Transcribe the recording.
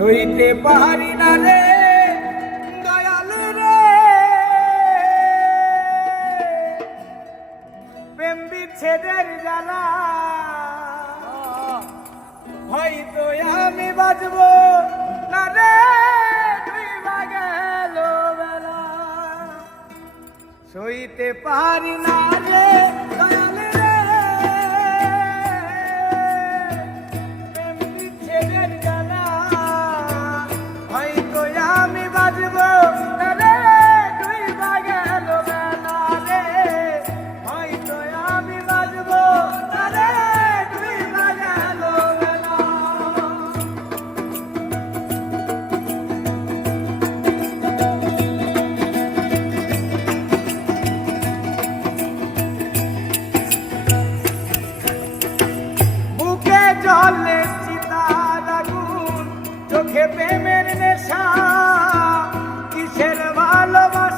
সইতে পারি না রে দয়াল রে, প্রেম বিচ্ছেদের জ্বালা, হয়তো আমি বাঁচব না রে, ডুইবা গেল বেলা। সইতে পারি না রে দয়াল রে, প্রেম বিচ্ছেদের জ্বালা, হয়তো আমি বাঁচব না রে, ডুইবা গেল বেলা রে, হয়তো আমি বাঁচব না রে, ডুইবা গেল বেলা। বুকে জ্বলে চিতার আগুন, চোখে প্রেমের নেশা, কিসের ভালোবাসা